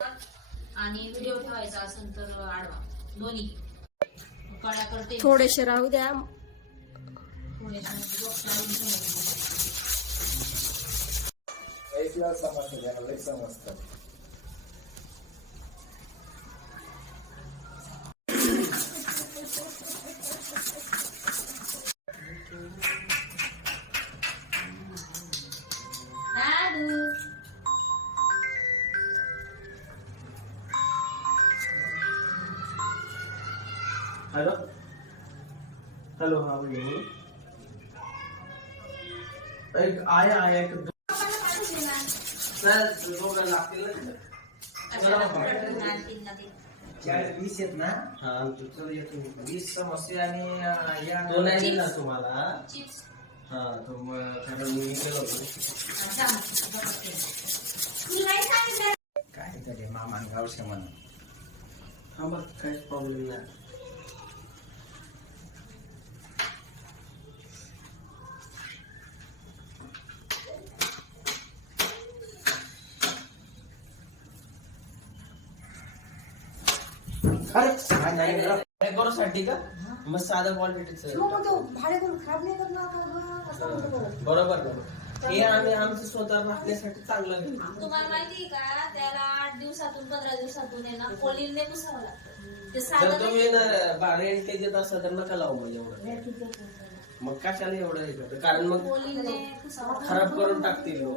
आणि व्हिडिओ ठेवायचा असेल तर आडवा. दोन्ही. कळ्या करते. थोडेसे राहू द्या. थोडेसे म्हणजे समजतं. हॅलो. हॅलो हा बोलो. एक आया आया एक सर लागतील वीस आहेत ना? हा. वीस समोसे आणि या तो नाही दिला तुम्हाला? चिप्स. हा तो मी गेलो होतो जा मग, बघत ते. मी नाही सांगितलं? काय तरी मामान गावशे म्हणून. हा बघ काहीच प्रॉब्लेम नाही. अरे काय नाही रे. काय करू साठी का? मग साधं क्वालिटीचं बरोबर बरोबर. हे आम्ही आमचं स्वतः राखण्यासाठी चांगलं तुम्हाला माहिती का? त्याला आठ दिवसातून पंधरा दिवसातून आहे ना कोलिनने पुसावं लागतं. ते जर तुम्ही ना रेंट ते देत असाल तर नका लावू मग एवढं. मग कशाला एवढं हे करतो? कारण मग. खराब करून टाकतील लोक.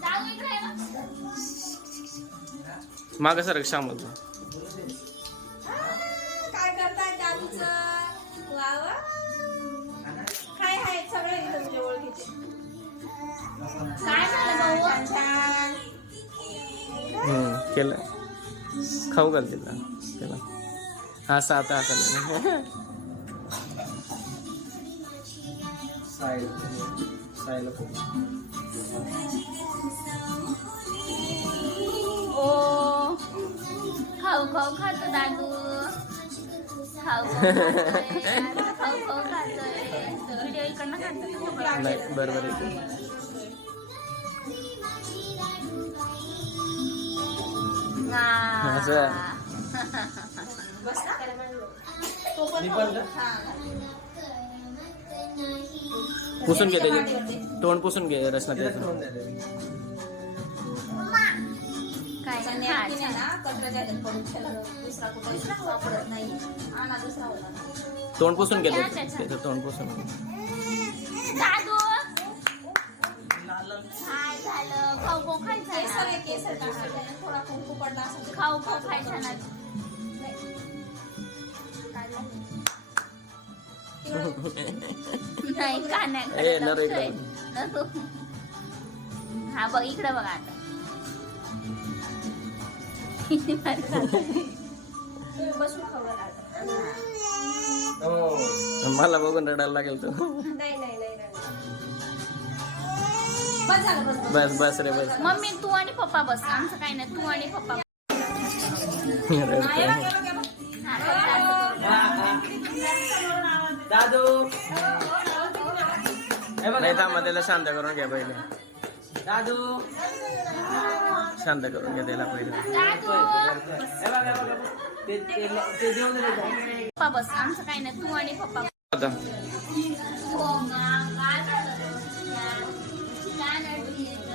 दादू इकडं आहे ना? माग सर श्यामल काय सगळे तुझ्या ओळखीचे. काय झालं भाऊ? छान. केलं. खाऊ घाल तिला त्याला हा सात हा ओ. खाऊ खाऊ खातो दादू. खाऊ खाऊ व्हिडिओ इकडनं नाही बरोबर आहे. असं. पुसून घे त्याची. तोंड पुसून घे रचना त्याचं. तोंड पुसून घे त्याचं तोंड पुसून. दादू काय झालं खाऊ खाऊ खायचं केसर आहे केसर टाका त्याने थोडा कुंकू पडला असेल तर खाऊ खाऊ खायचं ना नाही ए, नर इकडं. हा बघ इकडे बघ आता तुम्ही बसून खाऊ आता. मला बघून रडायला लागेल तू नाही नाही नाही. बस झालं बस बस. बस बस रे बस. मम्मी तू आणि पप्पा बस. आमचं काही नाही तू आणि पप्पा दादू. नाही थांबा त्याला शांत करून घ्या पहिले. दादू. शांत करून घ्या त्याला पहिले. ते- ते- ते देऊन दे त्याला. पप्पा बस. आमचं काही नाही तू आणि पप्पा काय eat.